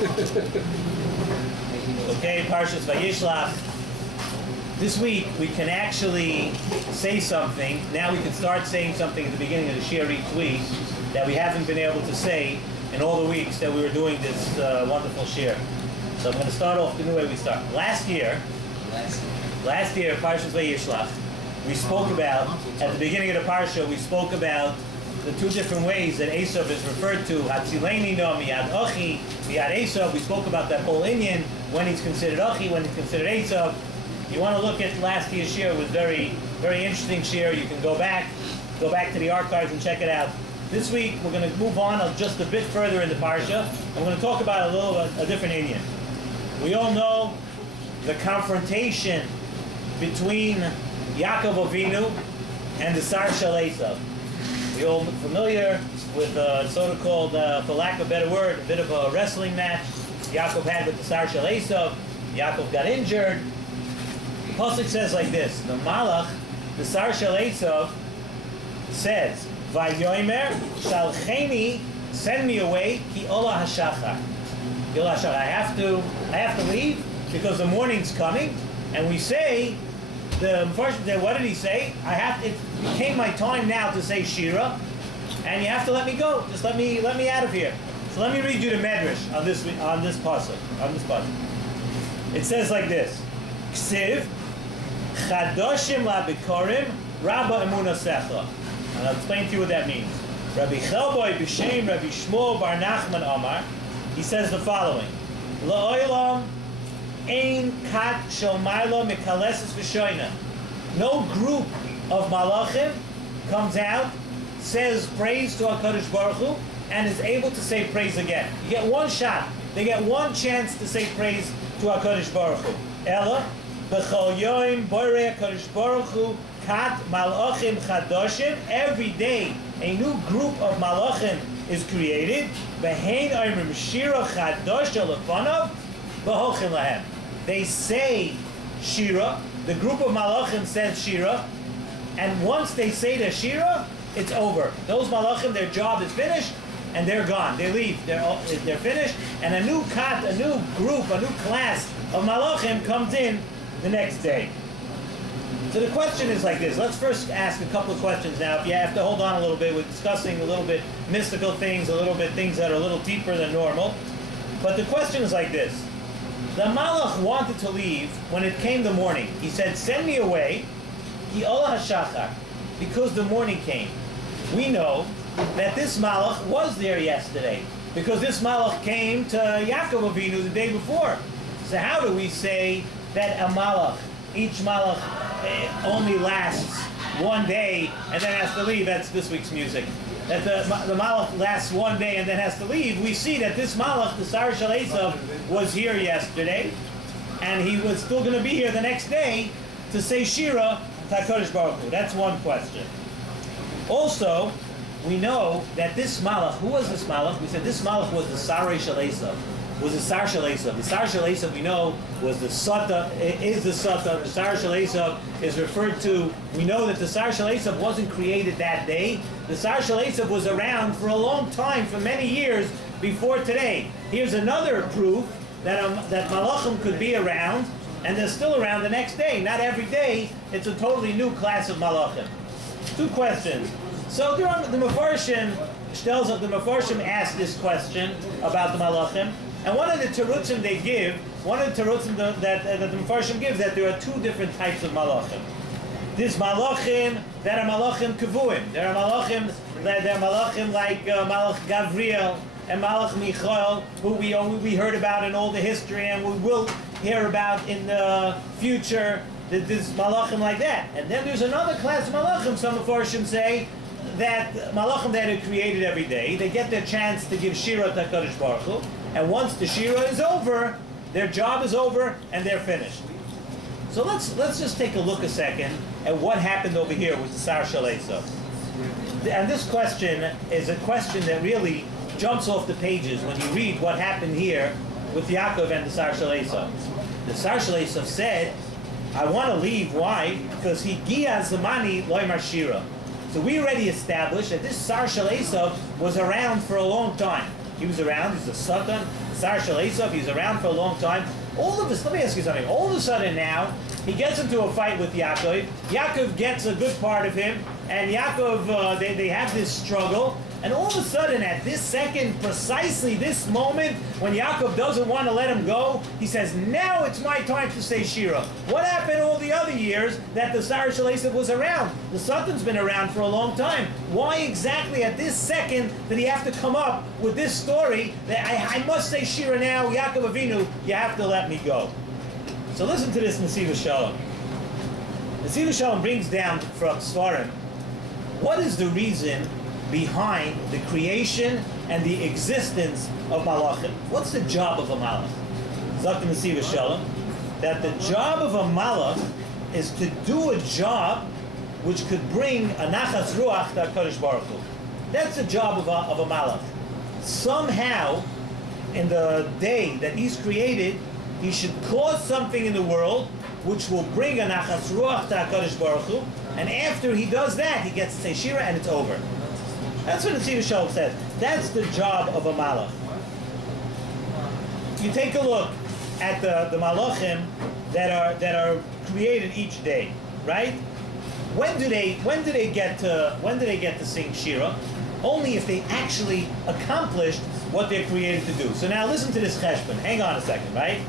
Okay, Parshas Vayishlach. This week we can actually say something. Now we can start saying something at the beginning of the Shir each week that we haven't been able to say in all the weeks that we were doing this wonderful Shir. So I'm going to start off the new way we start. Last year, Parshas Vayishlach, we spoke about, at the beginning of the Parsha, we spoke about the two different ways that Esav is referred to. Hatzileni no miyad Achi, miyad Esav. We spoke about that whole Inyan, when he's considered Achi, when he's considered Esav. You want to look at last year's Shir, it was very, very interesting Shir. You can go back to the archives and check it out. This week, we're going to move on just a bit further in the Parsha. I'm going to talk about a different Inyan. We all know the confrontation between Yaakov Avinu and the Sar Shel Esav. We're all familiar with so-called, for lack of a better word, a bit of a wrestling match Yaakov had with the Sar Shel Esav. Yaakov got injured. The Pasuk says like this: the Malach, the Sar Shel Esav, says, "Vayomer shalcheni, send me away, ki ola hashachar." I have to leave because the morning's coming, and we say. The first, what did he say? It became my time now to say Shira, and you have to let me go. Just let me out of here. So let me read you the Medrash on this pasuk. It says like this: Ksiv Chadoshim LaBikorim Rabba Emunasecha. And I'll explain to you what that means. Rabbi Chelboy B'Shem Rabbi Shmuel Bar Nachman Amar. He says the following: La'olam. Ein kat shel Milo mikaleses v'shoina. No group of malachim comes out, says praise to HaKadosh Baruch Hu, and is able to say praise again. You get one shot. They get one chance to say praise to HaKadosh Baruch Hu. Ella b'chol yoim borei HaKadosh Baruch Hu kat malachim chadoshim. Every day a new group of malachim is created. V'hein oimrim shira chadosha lefanav v'holchim lahem. They say Shira, the group of Malachim says Shira, and once they say the Shira, it's over. Those Malachim, their job is finished, and they're gone. They leave. They're finished, and a new group, a new class of Malachim comes in the next day. So the question is like this. Let's first ask a couple of questions now. If you have to hold on a little bit, we're discussing a little bit mystical things, a little bit things that are a little deeper than normal. But the question is like this. The Malach wanted to leave when it came the morning. He said, send me away, ki ola hashachar, because the morning came. We know that this Malach was there yesterday, because this Malach came to Yaakov Avinu the day before. So how do we say that a Malach, each Malach only lasts one day and then has to leave? That's this week's music. That the Malach lasts one day and then has to leave. We see that this Malach, the Sar Shel Esav, was here yesterday, and he was still going to be here the next day to say Shira to HaKadosh Baruch Hu. That's one question. Also, we know that this Malach, who was this Malach? We said this Malach was the Sar Shel Esav. Was the Sar Shel Esav. The Sar Shel Esav, we know, was the Sata, is the Sata. The Sar Shel Esav is referred to, we know that the Sar Shel Esav wasn't created that day. The Sar Shel Esav was around for a long time, for many years before today. Here's another proof that Malachim could be around, and they're still around the next day. Not every day, it's a totally new class of Malachim. Two questions. So the Mefarshim asked this question about the Malachim. And one of the terutzim they give, that the Mefarshim give, that there are two different types of malachim. There's malachim that are malachim kavuim. There are malachim like Malach Gavriel and Malach Michael, who we heard about in all the history, and we will hear about in the future. There's malachim like that. And then there's another class of malachim. Some Mefarshim say that malachim that are created every day, they get their chance to give shira to HaKadosh Baruch Hu. And once the Shira is over, their job is over, and they're finished. So let's just take a look a second at what happened over here with the Sar Shel Esav. And this question is a question that really jumps off the pages when you read what happened here with Yaakov and the Sar Shel Esav. The Sar Shel Esav said, I want to leave. Why? Because he giya zamani loymar shira. So we already established that this Sar Shel Esav was around for a long time. He was around. He's a Satan. Sar Shel Esav. He's around for a long time. All of us. Let me ask you something. All of a sudden now, he gets into a fight with Yaakov. Yaakov gets a good part of him, and Yaakov they have this struggle. And all of a sudden, at this second, precisely this moment, when Yaakov doesn't want to let him go, he says, now it's my time to say Shira. What happened all the other years that the Sarah Shel Esav was around? The Satan's been around for a long time. Why exactly at this second did he have to come up with this story that I must say Shira now, Yaakov Avinu, you have to let me go? So listen to this Nesiv Shalom. Nesiv Shalom brings down from Svarim, what is the reason behind the creation and the existence of malachim? What's the job of a malach? Zok Nesiv Shalom, that the job of a malach is to do a job which could bring a nachas ruach to HaKadosh Baruch Hu. That's the job of a malach. Somehow, in the day that he's created, he should cause something in the world which will bring a nachas ruach to HaKadosh Baruch Hu, and after he does that, he gets to say Shira and it's over. That's what the Nesiv Shalom says. That's the job of a malach. You take a look at the malachim that are created each day, right? When do they get to sing Shira? Only if they actually accomplished what they're created to do. So now listen to this cheshbon. Hang on a second, right?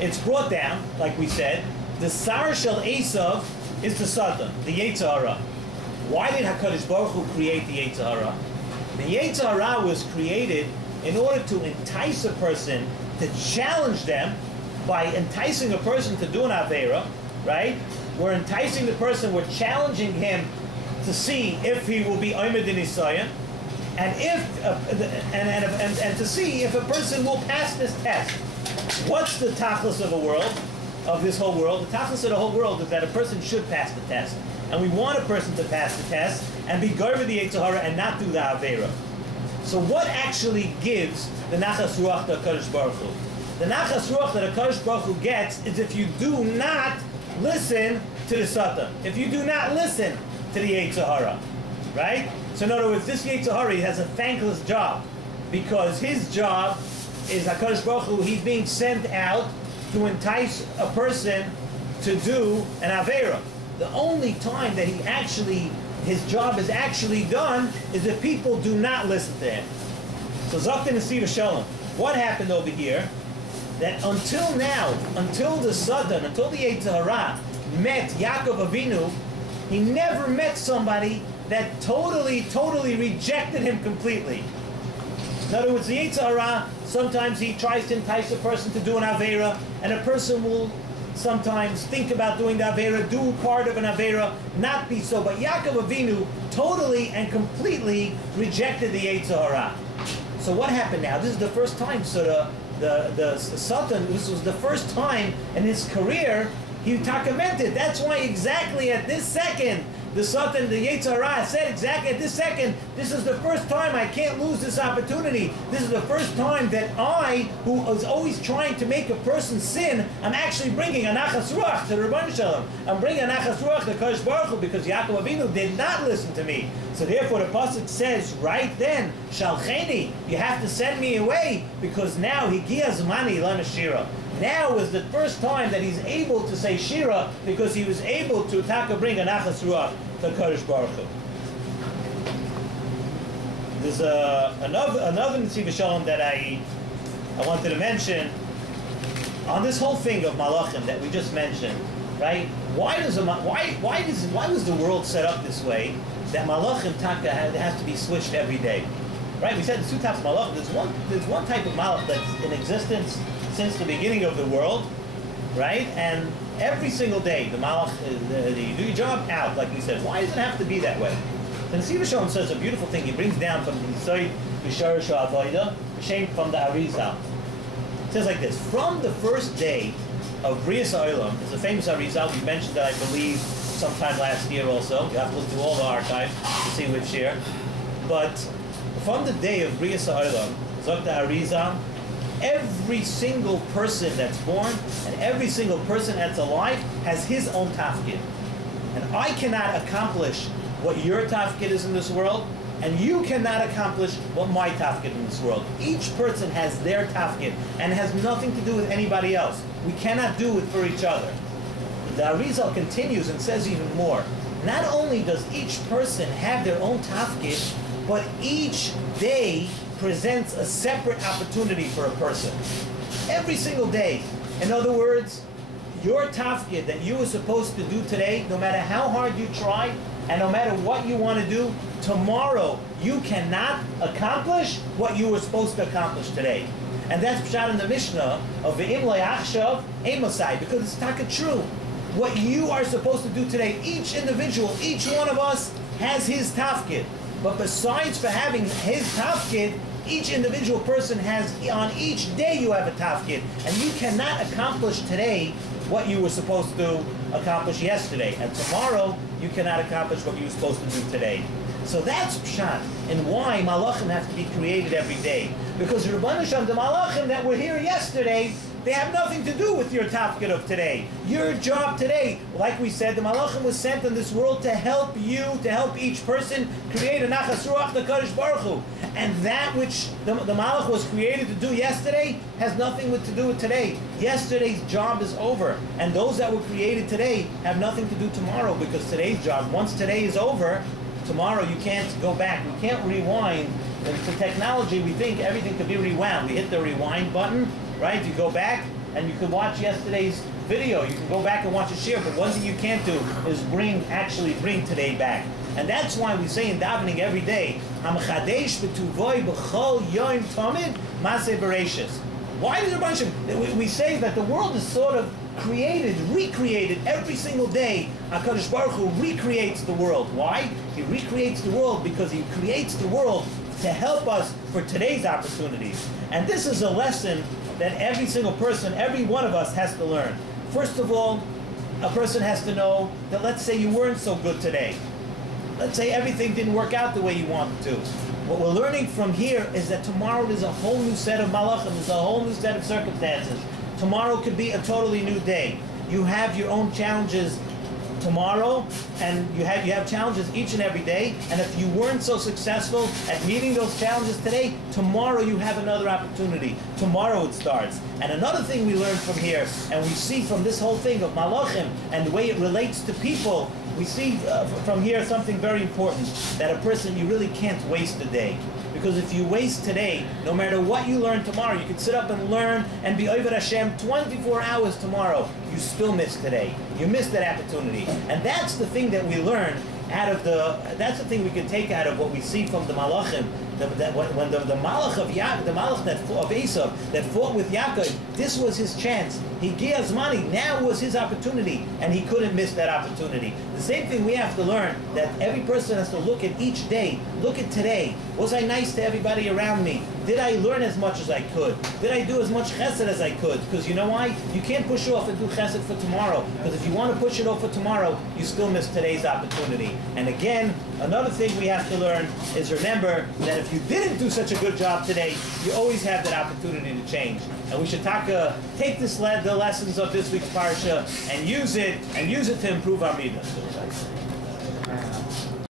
It's brought down, like we said, the Sar Shel Esav is the Satan, the Yetzer Hara. Why did HaKadosh Baruch Hu create the Yetzer Hara? The Yetzer Hara was created in order to entice a person, to challenge them by enticing a person to do an Aveira, right? We're enticing the person, we're challenging him to see if he will be Omed in Nisayan, and to see if a person will pass this test. What's the tachlis of a world, of this whole world? The tachlis of the whole world is that a person should pass the test, and we want a person to pass the test and be gover the Yetzer Hara and not do the Aveira. So what actually gives the nachas ruach to HaKadosh Baruch Hu? The nachas ruach that HaKadosh Baruch Hu gets is if you do not listen to the Satan, if you do not listen to the Yetzer Hara, right? So in other words, this Yetzer Hara has a thankless job, because his job is HaKadosh Baruch Hu, he's being sent out to entice a person to do an Aveira. The only time that his job is actually done is if people do not listen to him. So Zok Nesiv Shalom, what happened over here? That until now, until the Satan, until the Yetzer Hara met Yaakov Avinu, he never met somebody that totally rejected him completely. In other words, the Yetzer Hara, sometimes he tries to entice a person to do an Aveira, and a person will sometimes think about doing the Aveira, do part of an Aveira, not be so. But Yaakov Avinu totally and completely rejected the Yetzer Hara. So what happened now? This is the first time, so the Satan, this was the first time in his career he takamented. That's why exactly at this second, the Satan, the Yetzer Hara said exactly at this second, this is the first time I can't lose this opportunity. This is the first time that I, who was always trying to make a person sin, I'm actually bringing a nachas ruach to the Rebbeinu Shalom. I'm bringing a nachas ruach to Kodesh Baruch Hu because Yaakov Avinu did not listen to me. So therefore the pasuk says right then, Shalcheni, you have to send me away because now Higia Zmani Lema Shira. Now is the first time that he's able to say Shira because he was able to bring a nachas ruach to Kodesh Baruch Hu. There's another Nesiv Shalom that I wanted to mention on this whole thing of malachim that we just mentioned, right? Why was the world set up this way that malachim has to be switched every day, right? We said there's two types of malachim. There's one type of malach that's in existence since the beginning of the world, right? And every single day, the malach, you do your job, out, like we said. Why does it have to be that way? The Nesiv Shalom says a beautiful thing. He brings down from the Yisoid B'Sharash Ha'avodah, from the Arizal. It says like this: from the first day of Brias Ha'olam, there's a famous Arizal. We mentioned that, I believe, sometime last year also. You have to look through all the archives to see which year. But from the day of Brias Ha'olam, Zok the Arizal, every single person that's born and every single person that's alive has his own tafkid. And I cannot accomplish what your tafkid is in this world. and you cannot accomplish what my tafkid in this world. Each person has their tafkid, and it has nothing to do with anybody else. We cannot do it for each other. The Arizal continues and says even more. Not only does each person have their own tafkid, but each day presents a separate opportunity for a person. Every single day. In other words, your tafkid that you were supposed to do today, no matter how hard you try, and no matter what you want to do, tomorrow you cannot accomplish what you were supposed to accomplish today. And that's pshat in the Mishnah of Ve'im Le'achshav Emosai, because it's taka true. What you are supposed to do today, each individual, each one of us has his tafkid. But besides for having his tafkid, each individual person has, on each day you have a tafkid. And you cannot accomplish today what you were supposed to accomplish yesterday. And tomorrow, you cannot accomplish what you were supposed to do today. So that's pshat, and why malachim have to be created every day. Because Rabbanu Shem, the malachim that were here yesterday, they have nothing to do with your tafkid of today. Your job today, like we said, the malachim was sent in this world to help you, to help each person create a nachas ruach the Kadosh Baruch Hu. And that which the malach was created to do yesterday has nothing to do with today. Yesterday's job is over. And those that were created today have nothing to do tomorrow, because today's job, once today is over, tomorrow you can't go back. We can't rewind. And for technology, we think everything could be rewound. We hit the rewind button, right? You go back and you can watch yesterday's video. You can go back and watch a share. But one thing you can't do is actually bring today back. And that's why we say in davening every day, "Hamchadesh b'tuvoi b'chol yom tamid maseh bereshis." Why is there a bunch of... We say that the world is sort of created, recreated every single day. HaKadosh Baruch Hu recreates the world. Why? He recreates the world because he creates the world to help us for today's opportunities. And this is a lesson that every single person, every one of us has to learn. First of all, a person has to know that, let's say you weren't so good today. Let's say everything didn't work out the way you wanted to. What we're learning from here is that tomorrow there's a whole new set of malachim, there's a whole new set of circumstances. Tomorrow could be a totally new day. You have your own challenges tomorrow, and you have challenges each and every day, and if you weren't so successful at meeting those challenges today, tomorrow you have another opportunity. Tomorrow it starts. And another thing we learn from here, and we see from this whole thing of malachim and the way it relates to people, we see from here something very important, that a person, you really can't waste a day. Because if you waste today, no matter what you learn tomorrow, you can sit up and learn and be Oved Hashem 24 hours tomorrow. You still miss today. You miss that opportunity. And that's the thing that we learn out of that's the thing we can take out of what we see from the Malachim. When the Malach of Yaakov, the Malach of Esav that fought with Yaakov, this was his chance. He gave us money. Now was his opportunity, and he couldn't miss that opportunity. The same thing we have to learn, that every person has to look at each day. Look at today. Was I nice to everybody around me? Did I learn as much as I could? Did I do as much chesed as I could? Because you know why? You can't push off and do chesed for tomorrow. Because if you want to push it off for tomorrow, you still miss today's opportunity. And again, another thing we have to learn is remember that if you didn't do such a good job today, you always have that opportunity to change. And we should take the lessons of this week's parsha and use it to improve our midah.